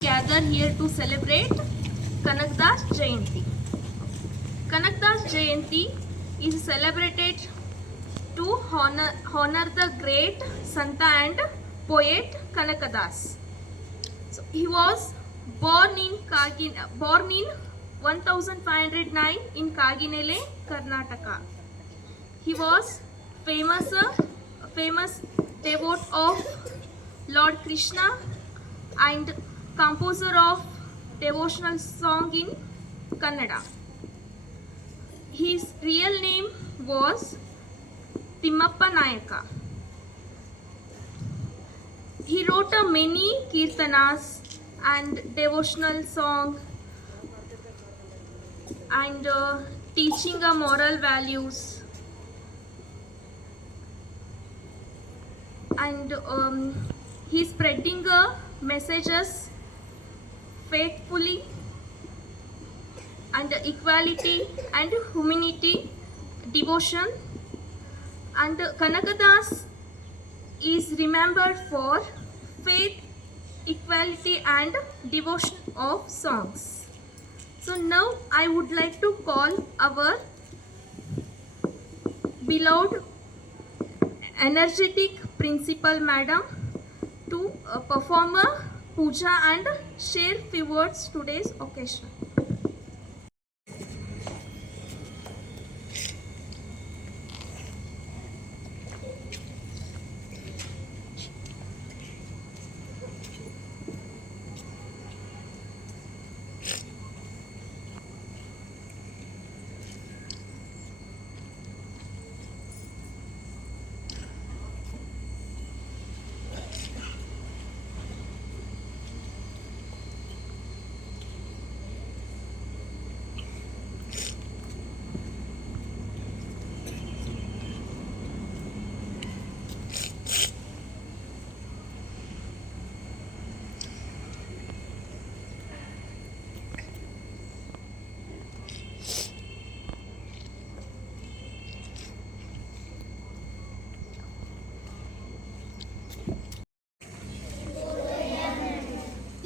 gather here to celebrate Kanakdas Jayanti. Kanakdas Jayanti is celebrated to honor the great Santa and poet Kanakadas. So he was born in 1509 in Kaginele, Karnataka. He was famous devotee of Lord Krishna and composer of devotional song in Kannada. His real name was Timmappa Nayaka. He wrote many kirtanas and devotional song and teaching moral values, and he spreading messages faithfully and equality and humanity, devotion. And Kanakadas is remembered for faith, equality and devotion of songs. So now I would like to call our beloved energetic principal madam to perform a puja and share few words today's occasion.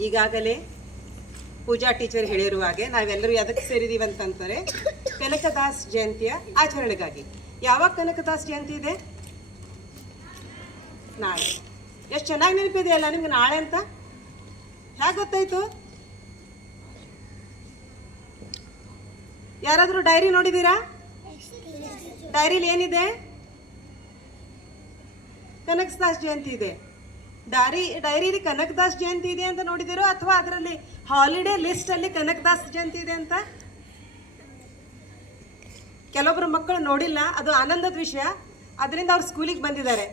ಈಗಾಗಲೇ ಪೂಜಾ teacher ಹೇಳಿರುವ ಹಾಗೆ ನಾವೆಲ್ಲರೂ ಎದಕ್ಕೆ ಸೇರಿದೀವಿ ಅಂತಂತಾರೆ ಕನಕದಾಸ್ ಜಯಂತಿಯ ಆಚರಣೆಗಾಗಿ. ಯಾವಾಗ ಕನಕದಾಸ್ ಜಯಂತಿ ಇದೆ? ನಾಳೆ. ಎಷ್ಟು ಚೆನ್ನಾಗಿ ನೆನಪಿದೆ ಅಲ್ಲ ನಿಮ್ಗೆ ನಾಳೆ ಅಂತ? ಹೇಗೆ ಗೊತ್ತಾಯ್ತು? ಯಾರಾದರೂ ಡೈರಿ ನೋಡಿದ್ದೀರಾ? ಡೈರಿಲಿ ಏನಿದೆ? ಕನಕದಾಸ್ ಜಯಂತಿ ಇದೆ. ಡೈರಿಲಿ ಕನಕದಾಸ್ ಜಯಂತಿ ಇದೆ ಅಂತ ನೋಡಿದಿರೋ ಅಥವಾ ಅದರಲ್ಲಿ ಹಾಲಿಡೇ ಲಿಸ್ಟ್ ಅಲ್ಲಿ ಕನಕದಾಸ್ ಜಯಂತಿ ಇದೆ ಅಂತ? ಕೆಲವೊಬ್ರು ಮಕ್ಕಳು ನೋಡಿಲ್ಲ, ಅದು ಆನಂದದ ವಿಷಯ. ಅದರಿಂದ ಅವ್ರು ಸ್ಕೂಲಿಗೆ ಬಂದಿದ್ದಾರೆ.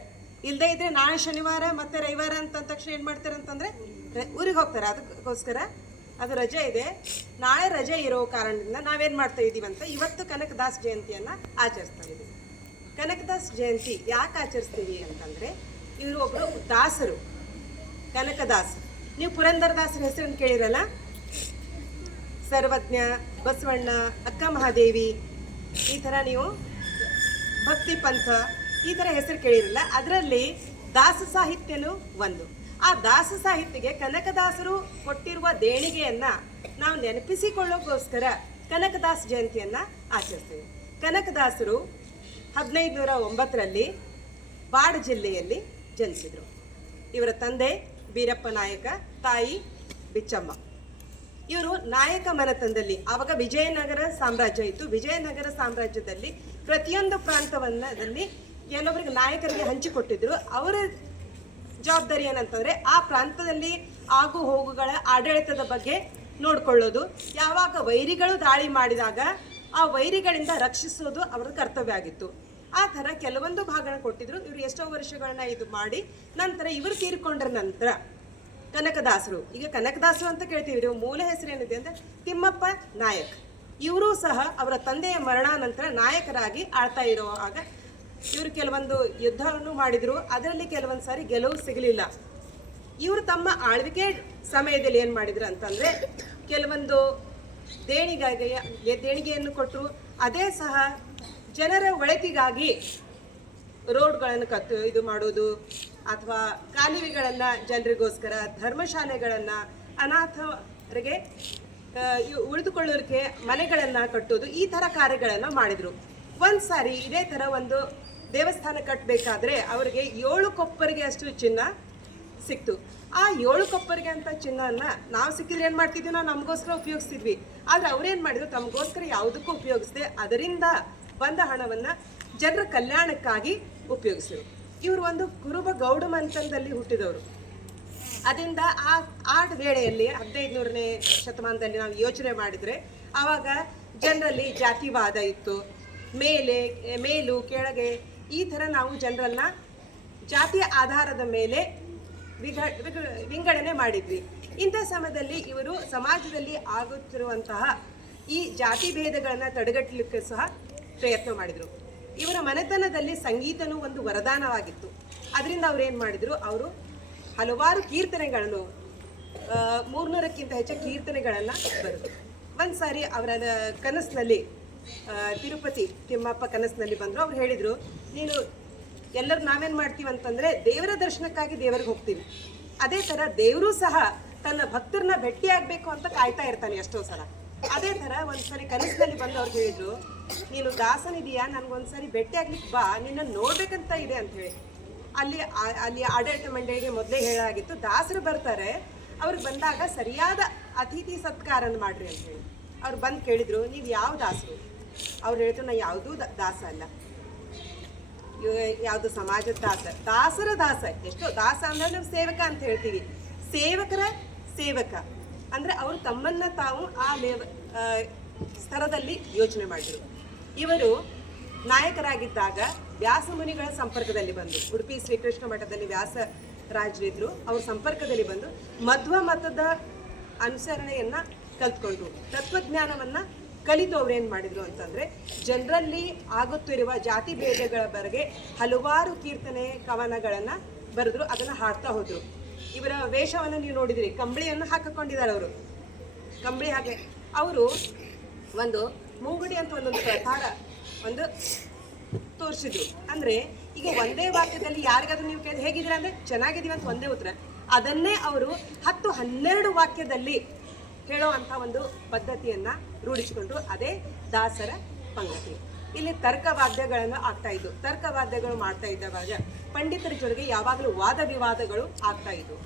ಇಲ್ಲದೆ ಇದ್ರೆ ನಾಳೆ ಶನಿವಾರ ಮತ್ತೆ ರವಿವಾರ ಅಂತ ತಕ್ಷಣ ಏನು ಮಾಡ್ತಾರೆ ಅಂತಂದ್ರೆ ಊರಿಗೆ ಹೋಗ್ತಾರೆ. ಅದಕ್ಕೋಸ್ಕರ ಅದು ರಜೆ ಇದೆ. ನಾಳೆ ರಜೆ ಇರೋ ಕಾರಣದಿಂದ ನಾವೇನು ಮಾಡ್ತಾ ಇದ್ದೀವಿ ಅಂತ ಇವತ್ತು ಕನಕದಾಸ್ ಜಯಂತಿಯನ್ನು ಆಚರಿಸ್ತಾ ಇದ್ದೀವಿ. ಕನಕದಾಸ್ ಜಯಂತಿ ಯಾಕೆ ಆಚರಿಸ್ತೀವಿ ಅಂತಂದರೆ ಇವರು ಒಬ್ಬರು ದಾಸರು, ಕನಕದಾಸ್. ನೀವು ಪುರಂದರದಾಸರ ಹೆಸರನ್ನು ಕೇಳಿರಲ್ಲ? ಸರ್ವಜ್ಞ, ಬಸವಣ್ಣ, ಅಕ್ಕ ಮಹಾದೇವಿ, ಈ ಥರ ನೀವು ಭಕ್ತಿ ಪಂಥ ಈ ಥರ ಹೆಸರು ಕೇಳಿರಲ್ಲ. ಅದರಲ್ಲಿ ದಾಸ ಸಾಹಿತ್ಯನೂ ಒಂದು. ಆ ದಾಸ ಸಾಹಿತ್ಯಕ್ಕೆ ಕನಕದಾಸರು ಕೊಟ್ಟಿರುವ ದೇಣಿಗೆಯನ್ನು ನಾವು ನೆನಪಿಸಿಕೊಳ್ಳೋಕ್ಕೋಸ್ಕರ ಕನಕದಾಸ್ ಜಯಂತಿಯನ್ನು ಆಚರಿಸ್ತೀವಿ. ಕನಕದಾಸರು 1509ರಲ್ಲಿ ಬಾಡ್ ಜಿಲ್ಲೆಯಲ್ಲಿ ಜನಿಸಿದರು. ಇವರ ತಂದೆ ಬೀರಪ್ಪ ನಾಯಕ, ತಾಯಿ ಬಿಚ್ಚಮ್ಮ. ಇವರು ನಾಯಕ ಮನೆತನದಲ್ಲಿ, ಆವಾಗ ವಿಜಯನಗರ ಸಾಮ್ರಾಜ್ಯ ಇತ್ತು. ವಿಜಯನಗರ ಸಾಮ್ರಾಜ್ಯದಲ್ಲಿ ಪ್ರತಿಯೊಂದು ಪ್ರಾಂತವನ್ನದಲ್ಲಿ ಏನೊಬ್ಬರಿಗೆ ನಾಯಕರಿಗೆ ಹಂಚಿಕೊಟ್ಟಿದ್ರು. ಅವರ ಜವಾಬ್ದಾರಿ ಏನಂತಂದರೆ ಆ ಪ್ರಾಂತದಲ್ಲಿ ಆಗು ಹೋಗುಗಳ ಆಡಳಿತದ ಬಗ್ಗೆ ನೋಡಿಕೊಳ್ಳೋದು. ಯಾವಾಗ ವೈರಿಗಳು ದಾಳಿ ಮಾಡಿದಾಗ ಆ ವೈರಿಗಳಿಂದ ರಕ್ಷಿಸೋದು ಅವರ ಕರ್ತವ್ಯ ಆಗಿತ್ತು. ಆ ಥರ ಕೆಲವೊಂದು ಭಾಗನ ಕೊಟ್ಟಿದ್ರು. ಇವರು ಎಷ್ಟೋ ವರ್ಷಗಳನ್ನ ಇದು ಮಾಡಿ ನಂತರ ಇವರು ತೀರ್ಕೊಂಡ್ರ ನಂತರ ಕನಕದಾಸರು, ಈಗ ಕನಕದಾಸರು ಅಂತ ಕೇಳ್ತೀವಿ, ಇವರು ಮೂಲ ಹೆಸರು ಏನಿದೆ ಅಂದರೆ ತಿಮ್ಮಪ್ಪ ನಾಯಕ್. ಇವರು ಸಹ ಅವರ ತಂದೆಯ ಮರಣಾನಂತರ ನಾಯಕರಾಗಿ ಆಳ್ತಾ ಇರುವಾಗ ಇವರು ಕೆಲವೊಂದು ಯುದ್ಧವನ್ನು ಮಾಡಿದರು. ಅದರಲ್ಲಿ ಕೆಲವೊಂದು ಸಾರಿ ಗೆಲುವು ಸಿಗಲಿಲ್ಲ. ಇವರು ತಮ್ಮ ಆಳ್ವಿಕೆ ಸಮಯದಲ್ಲಿ ಏನು ಮಾಡಿದ್ರು ಅಂತಂದರೆ ಕೆಲವೊಂದು ದೇಣಿಗೆಯನ್ನು ಕೊಟ್ಟರು. ಅದೇ ಸಹ ಜನರ ಒಳಿತಿಗಾಗಿ ರೋಡ್ಗಳನ್ನು ಇದು ಮಾಡೋದು ಅಥವಾ ಕಾಲುವೆಗಳನ್ನು ಜನರಿಗೋಸ್ಕರ, ಧರ್ಮಶಾಲೆಗಳನ್ನು ಅನಾಥರಿಗೆ ಉಳಿದುಕೊಳ್ಳೋರಿಗೆ ಮನೆಗಳನ್ನು ಕಟ್ಟೋದು, ಈ ಥರ ಕಾರ್ಯಗಳನ್ನು ಮಾಡಿದರು. ಒಂದು ಸಾರಿ ಇದೇ ಥರ ಒಂದು ದೇವಸ್ಥಾನ ಕಟ್ಟಬೇಕಾದ್ರೆ ಅವರಿಗೆ 7 ಕೊಪ್ಪರಿಗೆ ಅಷ್ಟು ಚಿನ್ನ ಸಿಕ್ತು. ಆ 7 ಕೊಪ್ಪರಿಗೆ ಅಂತ ಚಿನ್ನನ ನಾವು ಸಿಕ್ಕಿದ್ರೆ ಏನು ಮಾಡ್ತಿದ್ವಿ, ನಾವು ನಮಗೋಸ್ಕರ ಉಪಯೋಗಿಸ್ತಿದ್ವಿ. ಆದರೆ ಅವ್ರೇನು ಮಾಡಿದ್ರು, ತಮಗೋಸ್ಕರ ಯಾವುದಕ್ಕೂ ಉಪಯೋಗಿಸದೆ ಅದರಿಂದ ಬಂದ ಹಣವನ್ನು ಜನರ ಕಲ್ಯಾಣಕ್ಕಾಗಿ ಉಪಯೋಗಿಸಿದರು. ಇವರು ಒಂದು ಕುರುಬ ಗೌಡ ಮಂತನದಲ್ಲಿ ಹುಟ್ಟಿದವರು. ಅದರಿಂದ ಆ ವೇಳೆಯಲ್ಲಿ 1500ನೇ ಶತಮಾನದಲ್ಲಿ ನಾವು ಯೋಚನೆ ಮಾಡಿದರೆ ಆವಾಗ ಜನರಲ್ಲಿ ಜಾತಿವಾದ ಇತ್ತು. ಮೇಲು ಕೆಳಗೆ ಈ ಥರ ನಾವು ಜನರನ್ನ ಜಾತಿಯ ಆಧಾರದ ಮೇಲೆ ವಿಂಗಡಣೆ ಮಾಡಿದ್ವಿ. ಇಂಥ ಸಮಯದಲ್ಲಿ ಇವರು ಸಮಾಜದಲ್ಲಿ ಆಗುತ್ತಿರುವಂತಹ ಈ ಜಾತಿ ಭೇದಗಳನ್ನು ತಡೆಗಟ್ಟಲಿಕ್ಕೆ ಸಹ ಪ್ರಯತ್ನ ಮಾಡಿದರು. ಇವರ ಮನೆತನದಲ್ಲಿ ಸಂಗೀತನೂ ಒಂದು ವರದಾನವಾಗಿತ್ತು. ಅದರಿಂದ ಅವ್ರು ಏನು ಮಾಡಿದರು, ಅವರು ಹಲವಾರು ಕೀರ್ತನೆಗಳನ್ನು 300ಕ್ಕಿಂತ ಹೆಚ್ಚು ಕೀರ್ತನೆಗಳನ್ನು ಬರೆದರು. ಒಂದು ಸಾರಿ ಅವರ ಕನಸಿನಲ್ಲಿ ತಿರುಪತಿ ತಿಮ್ಮಪ್ಪ ಕನಸಿನಲ್ಲಿ ಬಂದರು. ಅವ್ರು ಹೇಳಿದರು, ನೀನು ಎಲ್ಲರೂ ನಾವೇನು ಮಾಡ್ತೀವಿ ಅಂತಂದರೆ ದೇವರ ದರ್ಶನಕ್ಕಾಗಿ ದೇವರಿಗೆ ಹೋಗ್ತೀವಿ, ಅದೇ ಥರ ದೇವರು ಸಹ ತನ್ನ ಭಕ್ತರನ್ನ ಭೇಟಿಯಾಗಬೇಕು ಅಂತ ಕಾಯ್ತಾ ಇರ್ತಾನೆ ಎಷ್ಟೋ ಸಲ. ಅದೇ ಥರ ಒಂದ್ಸರಿ ಕನಸಿನಲ್ಲಿ ಬಂದು ಅವ್ರು ಹೇಳಿದ್ರು, ನೀನು ದಾಸನಿದೆಯಾ, ನನಗೊಂದ್ಸರಿ ಭೇಟಿಯಾಗ್ಲಿಕ್ಕೆ ಬಾ, ನಿನ್ನನ್ನು ನೋಡ್ಬೇಕಂತ ಇದೆ ಅಂತ ಹೇಳಿ. ಅಲ್ಲಿ ಆಡಳಿತ ಮಂಡಳಿಗೆ ಮೊದಲೇ ಹೇಳಾಗಿತ್ತು, ದಾಸರು ಬರ್ತಾರೆ, ಅವ್ರಿಗೆ ಬಂದಾಗ ಸರಿಯಾದ ಅತಿಥಿ ಸತ್ಕಾರನ ಮಾಡ್ರಿ ಅಂತ ಹೇಳಿ. ಅವ್ರು ಬಂದು ಕೇಳಿದ್ರು, ನೀವು ಯಾವ ದಾಸರು? ಅವ್ರು ಹೇಳಿದ್ರು, ನಾ ಯಾವುದೂ ದಾಸ ಅಲ್ಲ, ಯಾವುದು ಸಮಾಜದ ದಾಸರ ದಾಸ. ಎಷ್ಟೋ ದಾಸ ಅಂದ್ರೆ ನಾವು ಸೇವಕ ಅಂತ ಹೇಳ್ತೀವಿ, ಸೇವಕರ ಸೇವಕ ಅಂದರೆ ಅವರು ತಮ್ಮನ್ನು ತಾವು ಆ ಸ್ತರದಲ್ಲಿ ಯೋಚನೆ ಮಾಡಿದರು. ಇವರು ನಾಯಕರಾಗಿದ್ದಾಗ ವ್ಯಾಸ ಮುನಿಗಳ ಸಂಪರ್ಕದಲ್ಲಿ ಬಂದು, ಉಡುಪಿ ಶ್ರೀಕೃಷ್ಣ ಮಠದಲ್ಲಿ ವ್ಯಾಸರಾಜರಿದ್ರು, ಅವ್ರ ಸಂಪರ್ಕದಲ್ಲಿ ಬಂದು ಮಧ್ವ ಮತದ ಅನುಸರಣೆಯನ್ನು ಕಲ್ತ್ಕೊಂಡ್ರು. ತತ್ವಜ್ಞಾನವನ್ನು ಕಲಿತು ಅವ್ರು ಏನು ಮಾಡಿದ್ರು ಅಂತಂದರೆ, ಜನರಲ್ಲಿ ಆಗುತ್ತಿರುವ ಜಾತಿ ಭೇದಗಳ ಬಗ್ಗೆ ಹಲವಾರು ಕೀರ್ತನೆ ಕವನಗಳನ್ನು ಬರೆದ್ರು, ಅದನ್ನು ಹಾಡ್ತಾ ಹೋದರು. ಇವರ ವೇಷವನ್ನು ನೀವು ನೋಡಿದಿರಿ, ಕಂಬಳಿಯನ್ನು ಹಾಕಿಕೊಂಡಿದ್ದಾರೆ ಅವರು. ಕಂಬಳಿ ಹಾಗೆ ಅವರು ಒಂದು ಮುಂಗುಡಿ ಅಂತ ಒಂದೊಂದು ಪ್ರಕಾರ ಒಂದು ತೋರಿಸಿದ್ರು. ಅಂದರೆ ಈಗ ಒಂದೇ ವಾಕ್ಯದಲ್ಲಿ ಯಾರಿಗಾದ್ರೂ ನೀವು ಕೇಳಿ ಹೇಗಿದ್ದೀರಾ ಅಂದರೆ ಚೆನ್ನಾಗಿದ್ದೀವಿ ಅಂತ ಒಂದೇ ಉತ್ತರ, ಅದನ್ನೇ ಅವರು 10-12 ವಾಕ್ಯದಲ್ಲಿ ಹೇಳೋ ಅಂಥ ಒಂದು ಪದ್ಧತಿಯನ್ನು ರೂಢಿಸಿಕೊಂಡ್ರು. ಅದೇ ದಾಸರ ಪಂಗತಿ. ಇಲ್ಲಿ ತರ್ಕವಾದ್ಯಗಳನ್ನು ಆಗ್ತಾ ಇದ್ವು. ತರ್ಕವಾದ್ಯಗಳು ಮಾಡ್ತಾ ಇದ್ದವಾಗ ಪಂಡಿತರ ಜೊತೆಗೆ ಯಾವಾಗಲೂ ವಾದ ವಿವಾದಗಳು ಆಗ್ತಾ ಇದ್ವು.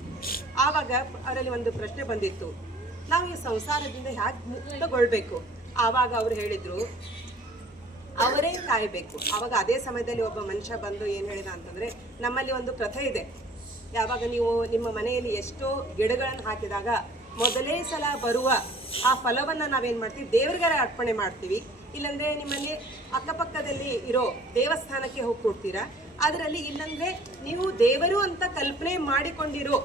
ಆವಾಗ ಅವರಲ್ಲಿ ಒಂದು ಪ್ರಶ್ನೆ ಬಂದಿತ್ತು, ನಾವು ಈ ಸಂಸಾರದಿಂದ ಹೇಗೆ ಮುಕ್ತಗೊಳ್ಬೇಕು? ಆವಾಗ ಅವರು ಹೇಳಿದ್ರು, ಅವರೇ ಕಾಯಬೇಕು. ಆವಾಗ ಅದೇ ಸಮಯದಲ್ಲಿ ಒಬ್ಬ ಮನುಷ್ಯ ಬಂದು ಏನು ಹೇಳಿದ ಅಂತಂದರೆ, ನಮ್ಮಲ್ಲಿ ಒಂದು ಪ್ರಥೆ ಇದೆ, ಯಾವಾಗ ನೀವು ನಿಮ್ಮ ಮನೆಯಲ್ಲಿ ಎಷ್ಟೋ ಗಿಡಗಳನ್ನು ಹಾಕಿದಾಗ ಮೊದಲೇ ಸಲ ಬರುವ ಆ ಫಲವನ್ನು ನಾವೇನು ಮಾಡ್ತೀವಿ, ದೇವರಿಗಾರ ಅರ್ಪಣೆ ಮಾಡ್ತೀವಿ. ಇಲ್ಲಾಂದರೆ ನಿಮ್ಮಲ್ಲಿ ಅಕ್ಕಪಕ್ಕದಲ್ಲಿ ಇರೋ ದೇವಸ್ಥಾನಕ್ಕೆ ಹೋಗಿ ಕೊಡ್ತೀರಾ. ಅದರಲ್ಲಿ ಇಲ್ಲಾಂದರೆ ನೀವು ದೇವರು ಅಂತ ಕಲ್ಪನೆ ಮಾಡಿಕೊಂಡಿರೋ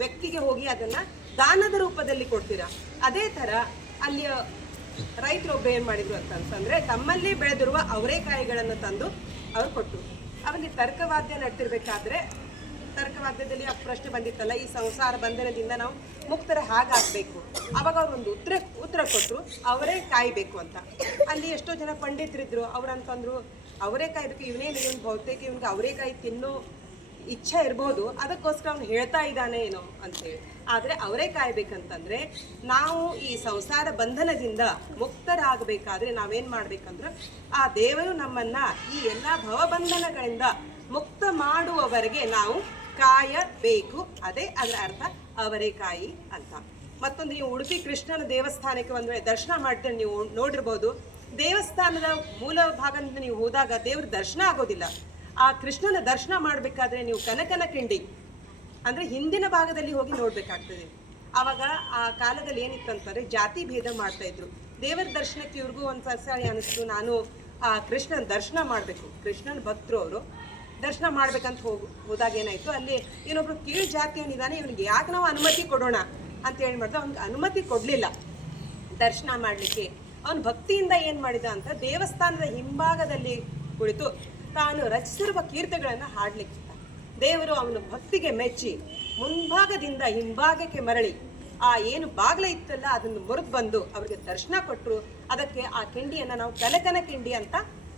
ವ್ಯಕ್ತಿಗೆ ಹೋಗಿ ಅದನ್ನು ದಾನದ ರೂಪದಲ್ಲಿ ಕೊಡ್ತೀರಾ. ಅದೇ ಥರ ಅಲ್ಲಿ ರೈತರೊಬ್ಬರು ಏನು ಮಾಡಿದ್ರು ಅಂತಂತಂದರೆ, ತಮ್ಮಲ್ಲಿ ಬೆಳೆದಿರುವ ಅವರೆಕಾಯಿಗಳನ್ನು ತಂದು ಅವ್ರು ಕೊಟ್ಟರು. ಅವರಿಗೆ ತರ್ಕವಾದ್ಯ ನಡ್ತಿರ್ಬೇಕಾದ್ರೆ, ತರ್ಕವಾದ್ಯದಲ್ಲಿ ಆ ಪ್ರಶ್ನೆ ಬಂದಿತ್ತಲ್ಲ, ಈ ಸಂಸಾರ ಬಂಧನದಿಂದ ನಾವು ಮುಕ್ತರ ಹಾಗಾಗಬೇಕು. ಆವಾಗ ಅವ್ರು ಒಂದು ಉತ್ತರ ಕೊಟ್ಟರು, ಅವರೇ ಕಾಯಬೇಕು ಅಂತ. ಅಲ್ಲಿ ಎಷ್ಟೋ ಜನ ಪಂಡಿತರಿದ್ರು, ಅವ್ರು ಅಂತಂದ್ರು, ಅವರೇಕಾಯಿ ಇದಕ್ಕೆ ಇವನೇನು ಬಹುತೇಕ ಇವನಿಗೆ ಅವರೇಕಾಯಿ ತಿನ್ನೋ ಇಚ್ಛೆ ಇರ್ಬೋದು, ಅದಕ್ಕೋಸ್ಕರ ಅವ್ನು ಹೇಳ್ತಾ ಇದ್ದಾನೆ ಏನೋ ಅಂತೇಳಿ. ಆದರೆ ಅವರೇ ಕಾಯ್ಬೇಕಂತಂದರೆ, ನಾವು ಈ ಸಂಸಾರ ಬಂಧನದಿಂದ ಮುಕ್ತರಾಗಬೇಕಾದ್ರೆ ನಾವೇನು ಮಾಡ್ಬೇಕಂದ್ರೆ, ಆ ದೇವರು ನಮ್ಮನ್ನು ಈ ಎಲ್ಲ ಭವಬಂಧನಗಳಿಂದ ಮುಕ್ತ ಮಾಡುವವರೆಗೆ ನಾವು ಕಾಯಬೇಕು. ಅದೇ ಅದರ ಅರ್ಥ ಅವರೇಕಾಯಿ ಅಂತ. ಮತ್ತೊಂದು, ನೀವು ಉಡುಪಿ ಕೃಷ್ಣನ ದೇವಸ್ಥಾನಕ್ಕೆ ಒಂದು ವೇಳೆ ದರ್ಶನ ಮಾಡ್ತೀರಿ, ನೀವು ನೋಡಿರ್ಬೋದು, ದೇವಸ್ಥಾನದ ಮೂಲ ಭಾಗದಿಂದ ನೀವು ಹೋದಾಗ ದೇವ್ರ ದರ್ಶನ ಆಗೋದಿಲ್ಲ. ಆ ಕೃಷ್ಣನ ದರ್ಶನ ಮಾಡಬೇಕಾದ್ರೆ ನೀವು ಕನಕನ ಕಿಂಡಿ ಅಂದರೆ ಹಿಂದಿನ ಭಾಗದಲ್ಲಿ ಹೋಗಿ ನೋಡಬೇಕಾಗ್ತದೆ. ಆವಾಗ ಆ ಕಾಲದಲ್ಲಿ ಏನಿತ್ತು ಅಂತಂದರೆ ಜಾತಿ ಭೇದ ಮಾಡ್ತಾಯಿದ್ರು. ದೇವರ ದರ್ಶನಕ್ಕೆ ಇವ್ರಿಗೂ ಒಂದು ಸರಿ ಅನ್ನಿಸ್ತು, ನಾನು ಆ ಕೃಷ್ಣನ ದರ್ಶನ ಮಾಡಬೇಕು. ಕೃಷ್ಣನ ಭಕ್ತರು ಅವರು ದರ್ಶನ ಮಾಡ್ಬೇಕಂತ ಹೋದಾಗ ಏನಾಯಿತು, ಅಲ್ಲಿ ಏನೊಬ್ರು ಕೀಳು ಜಾತಿಯವನಿದ್ದಾನೆ, ಇವನಿಗೆ ಯಾಕೆ ನಾವು ಅನುಮತಿ ಕೊಡೋಣ ಅಂತ ಹೇಳಿ ಮಾಡಿದ್ರೆ ಅವ್ನಿಗೆ ಅನುಮತಿ ಕೊಡಲಿಲ್ಲ ದರ್ಶನ ಮಾಡಲಿಕ್ಕೆ. ಅವನು ಭಕ್ತಿಯಿಂದ ಏನು ಮಾಡಿದ ಅಂತ ದೇವಸ್ಥಾನದ ಹಿಂಭಾಗದಲ್ಲಿ ಕುಳಿತು ತಾನು ರಚಿಸಿರುವ ಕೀರ್ತನೆಗಳನ್ನು ಹಾಡಲಿಕ್ಕೆ ದೇವರು ಅವನ ಭಕ್ತಿಗೆ ಮೆಚ್ಚಿ ಮುಂಭಾಗದಿಂದ ಹಿಂಭಾಗಕ್ಕೆ ಮರಳಿ ಆ ಏನು ಬಾಗಿಲ ಇತ್ತಲ್ಲ ಅದನ್ನು ಮುರಿದು ಬಂದು ಅವರಿಗೆ ದರ್ಶನ ಕೊಟ್ಟರು. ಅದಕ್ಕೆ ಆ ಕಿಂಡಿಯನ್ನು ನಾವು ಕನಕನ ಕಿಂಡಿ ಅಂತ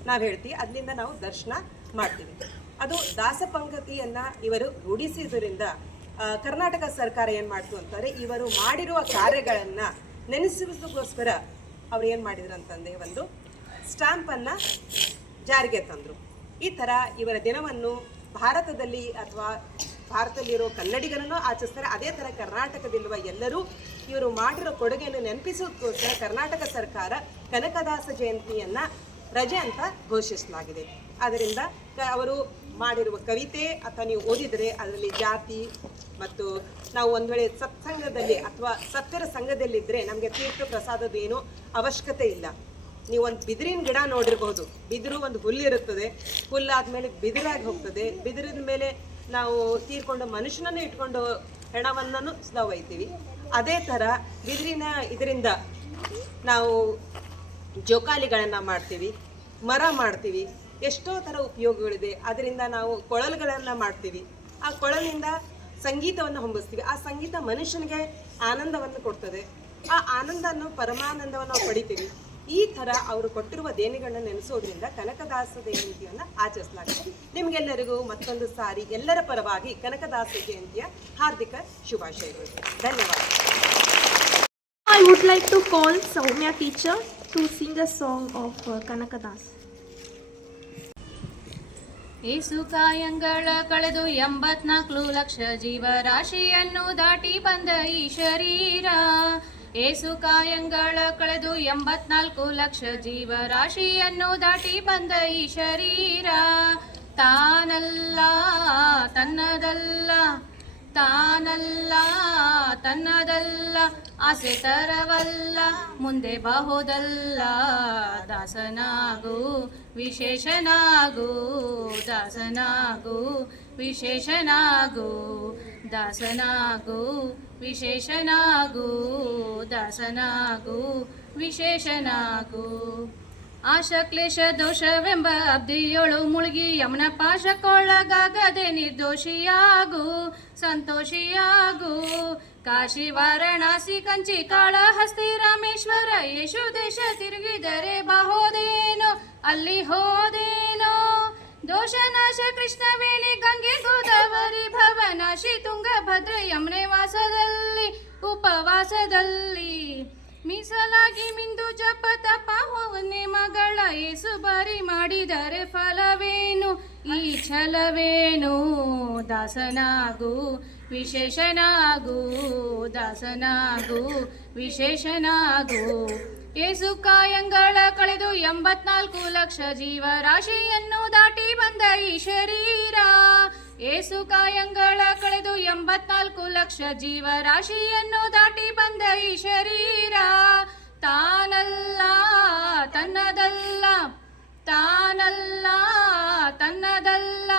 ನಾವು ಹೇಳ್ತೀವಿ. ಅದರಿಂದ ನಾವು ದರ್ಶನ ಮಾಡ್ತೀವಿ. ಅದು ದಾಸಪಂಗತಿಯನ್ನು ಇವರು ರೂಢಿಸಿದ್ರಿಂದ ಕರ್ನಾಟಕ ಸರ್ಕಾರ ಏನು ಮಾಡ್ತು ಅಂತಂದರೆ ಇವರು ಮಾಡಿರುವ ಕಾರ್ಯಗಳನ್ನು ನೆನೆಸಿಗೋಸ್ಕರ ಅವ್ರು ಏನು ಮಾಡಿದ್ರು ಅಂತಂದರೆ ಒಂದು ಸ್ಟ್ಯಾಂಪನ್ನು ಜಾರಿಗೆ ತಂದರು. ಈ ಥರ ಇವರ ದಿನವನ್ನು ಭಾರತದಲ್ಲಿ ಅಥವಾ ಭಾರತದಲ್ಲಿರೋ ಕನ್ನಡಿಗರನ್ನು ಆಚರಿಸ್ತಾರೆ. ಅದೇ ಥರ ಕರ್ನಾಟಕದಲ್ಲಿರುವ ಎಲ್ಲರೂ ಇವರು ಮಾಡಿರೋ ಕೊಡುಗೆಯನ್ನು ನೆನಪಿಸೋದಕ್ಕೋಸ್ಕರ ಕರ್ನಾಟಕ ಸರ್ಕಾರ ಕನಕದಾಸ ಜಯಂತಿಯನ್ನು ರಜೆ ಅಂತ ಘೋಷಿಸಲಾಗಿದೆ. ಆದ್ದರಿಂದ ಅವರು ಮಾಡಿರುವ ಕವಿತೆ ಅಥವಾ ನೀವು ಓದಿದರೆ ಅದರಲ್ಲಿ ಜಾತಿ ಮತ್ತು ನಾವು ಒಂದು ವೇಳೆ ಸತ್ಸಂಗದಲ್ಲಿ ಅಥವಾ ಸತ್ಯರ ಸಂಘದಲ್ಲಿದ್ದರೆ ನಮಗೆ ತೀರ್ಥ ಪ್ರಸಾದದ ಏನೂ ಅವಶ್ಯಕತೆ ಇಲ್ಲ. ನೀವು ಒಂದು ಬಿದಿರಿನ ಗಿಡ ನೋಡಿರಬಹುದು. ಬಿದಿರು ಒಂದು ಹುಲ್ಲಿರುತ್ತದೆ, ಹುಲ್ಲಾದ್ಮೇಲೆ ಬಿದಿರಾಗಿ ಹೋಗ್ತದೆ. ಬಿದಿರಿನ ಮೇಲೆ ನಾವು ತೀರ್ಕೊಂಡು ಮನುಷ್ಯನನ್ನು ಇಟ್ಕೊಂಡು ಹೆಣವನ್ನು ನಾವು ಒಯ್ತೀವಿ. ಅದೇ ಥರ ಬಿದಿರಿನ ಇದರಿಂದ ನಾವು ಜೋಕಾಲಿಗಳನ್ನು ಮಾಡ್ತೀವಿ, ಮರ ಮಾಡ್ತೀವಿ, ಎಷ್ಟೋ ಥರ ಉಪಯೋಗಗಳಿದೆ. ಅದರಿಂದ ನಾವು ಕೊಳಲುಗಳನ್ನು ಮಾಡ್ತೀವಿ. ಆ ಕೊಳಲಿನಿಂದ ಸಂಗೀತವನ್ನು ಹೊಂಬಿಸ್ತೀವಿ. ಆ ಸಂಗೀತ ಮನುಷ್ಯನಿಗೆ ಆನಂದವನ್ನು ಕೊಡ್ತದೆ. ಆ ಆನಂದವನ್ನು ಪರಮಾನಂದವನ್ನು ನಾವು ಪಡಿತೀವಿ. ಈ ಥರ ಅವರು ಕೊಟ್ಟಿರುವ ದೇಣಿಗೆಗಳನ್ನ ನೆನೆಸೋದ್ರಿಂದ ಕನಕದಾಸ ಜಯಂತಿಯನ್ನು ಆಚರಿಸಲಾಗಿದೆ. ನಿಮಗೆಲ್ಲರಿಗೂ ಮತ್ತೊಂದು ಸಾರಿ ಎಲ್ಲರ ಪರವಾಗಿ ಕನಕದಾಸ ಜಯಂತಿಯ ಹಾರ್ದಿಕ ಶುಭಾಶಯಗಳು. ಧನ್ಯವಾದ. I would like to call Soumya teacher to sing a song of Kanakadas. ಏಸು ಕಾಯಂಗಳ ಕಳೆದು 84 ಲಕ್ಷ ಜೀವರಾಶಿಯನ್ನು ದಾಟಿ ಬಂದ ಈ ಶರೀರ. ಏಸು ಕಾಯಂಗಳ ಕಳೆದು 84 ಲಕ್ಷ ಜೀವರಾಶಿಯನ್ನು ದಾಟಿ ಬಂದ ಈ ಶರೀರ. ತಾನಲ್ಲ ತನ್ನದಲ್ಲ, ತಾನಲ್ಲ ತನ್ನದಲ್ಲ, ಆಸೆ ತರವಲ್ಲ, ಮುಂದೆ ಬಾಹೋದಲ್ಲ. ದಾಸನಾಗು ವಿಶೇಷನಾಗು, ದಾಸನಾಗು ವಿಶೇಷನಾಗು, ದಾಸನಾಗು ವಿಶೇಷನಾಗು, ದಾಸನಾಗು ವಿಶೇಷನಾಗು. ಆಶಕ್ಲೇಶ ದೋಷವೆಂಬ ಅಬ್ದಿಯೊಳು ಮುಳುಗಿ ಯಮನ ಪಾಶಕ್ಕೊಳಗಾಗದೆ ನಿರ್ದೋಷಿಯಾಗು, ಸಂತೋಷಿಯಾಗು. ಕಾಶಿ ವಾರಣಾಸಿ ಕಂಚಿ ಕಾಳಹಸ್ತಿ ರಾಮೇಶ್ವರ ಯೇಷು ದೇಶ ತಿರುಗಿದರೆ ಬಾಹೋದೇನೋ, ಅಲ್ಲಿ ಹೋದೇನೋ. ದೋಷನಾಶ ಕೃಷ್ಣವೇಣಿ ಗಂಗೆ ಗೋದಾವರಿ ಭವನಾಶಿ ತುಂಗಭದ್ರ ಯಮುನೆ ವಾಸದಲ್ಲಿ ಉಪವಾಸದಲ್ಲಿ. ಮೀಸಲಾಗಿ ಮಿಂದು ಜಪ ತಪ ಹೋವನೆ ಮಗಳ ಏಸು ಬಾರಿ ಮಾಡಿದರೆ ಫಲವೇನು, ಈ ಛಲವೇನು. ದಾಸನಾಗು ವಿಶೇಷನಾಗು, ದಾಸನಾಗು ವಿಶೇಷನಾಗು. ಏಸು ಕಾಯಂಗಳ ಕಳೆದು 84 ಲಕ್ಷ ಜೀವರಾಶಿಯನ್ನು ದಾಟಿ ಬಂದ ಈ ಶರೀರ. ಏಸು ಕಾಯಂಗಳ ಕಳೆದು 84 ಲಕ್ಷ ಜೀವರಾಶಿಯನ್ನು ದಾಟಿ ಬಂದ ಈ ಶರೀರ. ತಾನಲ್ಲ ತನ್ನದಲ್ಲ, ತಾನಲ್ಲ ತನ್ನದಲ್ಲ,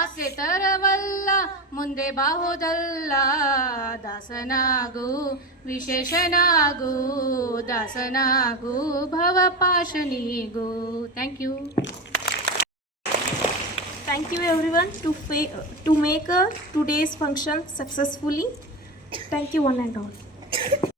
ಆಸೆ ತರವಲ್ಲ, ಮುಂದೆ ಬಾಹೋದಲ್ಲ. ದಾಸನಾಗು ವಿಶೇಷನಾಗು, ದಾಸನಾಗು ಭವಪಾಶನಿಗೂ. Thank you. Thank you everyone to make today's function successfully. Thank you one and all.